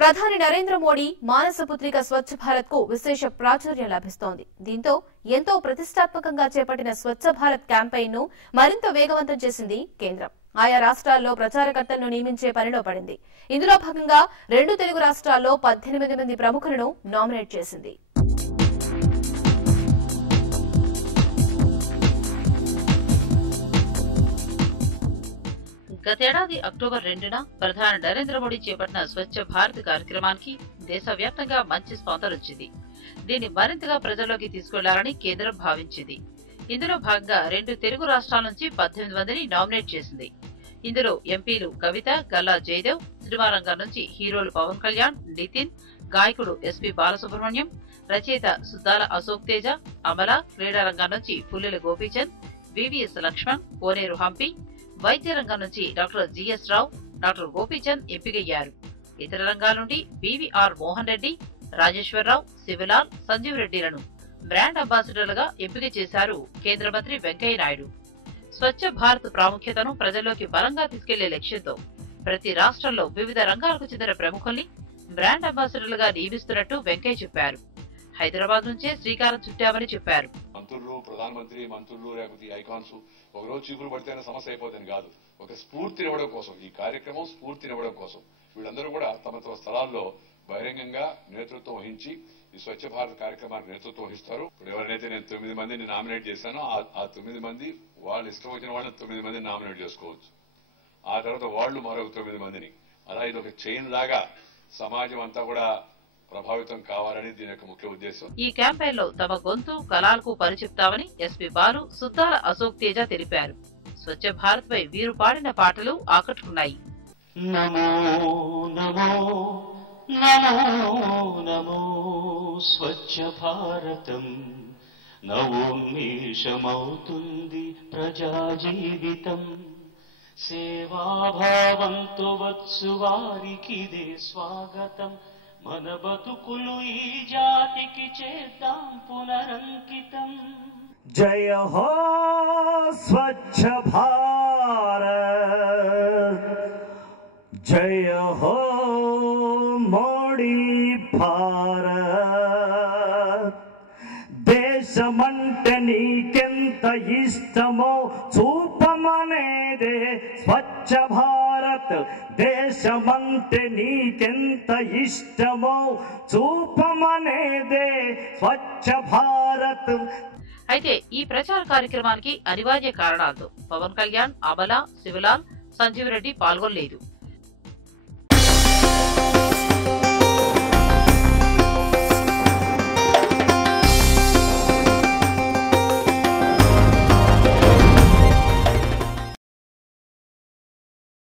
ప్రధాని నరేంద్ర మోడీ మానసపుత్రిక స్వచ్ఛ భారత్ కు విశేష ప్రాచుర్యం లభిస్తోంది. దీంతో ఎంతో ప్రతిష్టాత్మకంగా చేపట్టిన స్వచ్ఛ భారత్ క్యాంపెయిన్ ను మరింత వేగవంతం చేసింది కేంద్రం. ఆయా రాష్ట్రాల్లో ప్రచారకర్తలను నియమించే పనిలో పడింది. ఇందులో భాగంగా 2 తెలుగు రాష్ట్రాల్లో 18 మంది ప్రముఖులను నామినేట్ చేసింది. గతేడాది అక్టోబర్ 2న ప్రధాని నరేంద్ర మోడీ చేపట్టిన స్వచ్ఛ భారత్ కార్యక్రమానికి దేశవ్యాప్తంగా మంచి స్పందన వచ్చింది. దీన్ని మరింతగా ప్రజల్లోకి తీసుకెళ్లాలని కేంద్రం భావించింది. ఇందులో భాగంగా 2 తెలుగు రాష్ట్రాల నుంచి 18 మందిని నామినేట్ చేసింది. ఇందులో ఎంపీలు కవిత, గల్లా జయదేవ్, సినిమా రంగం నుంచి హీరోలు పవన్ కళ్యాణ్, నితిన్, గాయకుడు ఎస్పీ బాలసుబ్రహ్మణ్యం, రచయిత సుద్దాల అశోక్ తేజ, అమల, క్రీడా రంగం నుంచి పుల్లెల గోపీచంద్, వివిఎస్ లక్ష్మణ్, కోనేరు హంపి, వైద్య రంగం నుంచి డాక్టర్ జిఎస్ రావు, డాక్టర్ గోపీచంద్ ఎంపికయ్యారు. ఇతర రంగాల నుండి బీవీఆర్ మోహన్ రెడ్డి, రాజేశ్వరరావు, శివలాల్, సంజీవ్ రెడ్డిలను బ్రాండ్ అంబాసిడర్లుగా ఎంపిక చేశారు కేంద్ర మంత్రి వెంకయ్య నాయుడు. స్వచ్ఛ భారత్ ప్రాముఖ్యతను ప్రజల్లోకి బలంగా తీసుకెళ్లే లక్ష్యంతో ప్రతి రాష్ట్రంలో వివిధ రంగాలకు చెందిన ప్రముఖుల్ని బ్రాండ్ అంబాసిడర్లుగా నియమిస్తున్నట్టు వెంకయ్య చెప్పారు. హైదరాబాద్ నుంచే శ్రీకారం చుట్టామని చెప్పారు. మంత్రులు, ప్రధానమంత్రి మంత్రులు లేకపోతే ఐకాన్స్ ఒకరోజు చీపురు పడితేనే సమస్య అయిపోతుంది కాదు. ఒక స్ఫూర్తినివ్వడం కోసం ఈ కార్యక్రమం స్ఫూర్తినివ్వడం కోసం వీళ్ళందరూ కూడా తమ తమ స్థలాల్లో బహిరంగంగా నేతృత్వం వహించి ఈ స్వచ్ఛ భారత్ కార్యక్రమానికి నేతృత్వం వహిస్తారు. ఇప్పుడు ఎవరినైతే నేను 9 మందిని నామినేట్ చేశానో ఆ 9 మంది వాళ్ళు ఇష్టం వచ్చిన వాళ్ళని 9 మందిని నామినేట్ చేసుకోవచ్చు. ఆ తర్వాత వాళ్ళు మరొక 9 మందిని, అలా ఇది ఒక చైన్ లాగా సమాజం అంతా కూడా ప్రభావితం కావాలని దీని యొక్క ముఖ్య ఉద్దేశం. ఈ క్యాంపెయిన్ లో తమ గొంతు కళాలకు పరిచెప్తామని ఎస్పీ బాలు, సుద్దాల అశోక్ తేజ తెలిపారు. స్వచ్ఛ భారత్ పై వీరు పాడిన పాటలు ఆకట్టుకున్నాయి. నమో నమో నమో నమో స్వచ్ఛ భారతం నవోన్మేషమవుతుంది ప్రజా జీవితం. సేవాభావంతో వచ్చు వారికిదే స్వాగతం. మన బతుకులు ఈ జాతికి చేద్దాం పునరంకితం. జయ హో స్వచ్ఛ భారత్, జయ హో మోడీ భారత్. దేశమంటే నీకెంత ఇష్టమో చూపమనేదే స్వచ్ఛ భారత్. దేశమంటే నీకెంత ఇష్టమో చూపమనేదే స్వచ్ఛ భారత్. అయితే ఈ ప్రచార కార్యక్రమానికి అనివార్య కారణాలతో పవన్ కళ్యాణ్, అమల, శివలాల్, సంజీవ్ రెడ్డి పాల్గొనలేదు.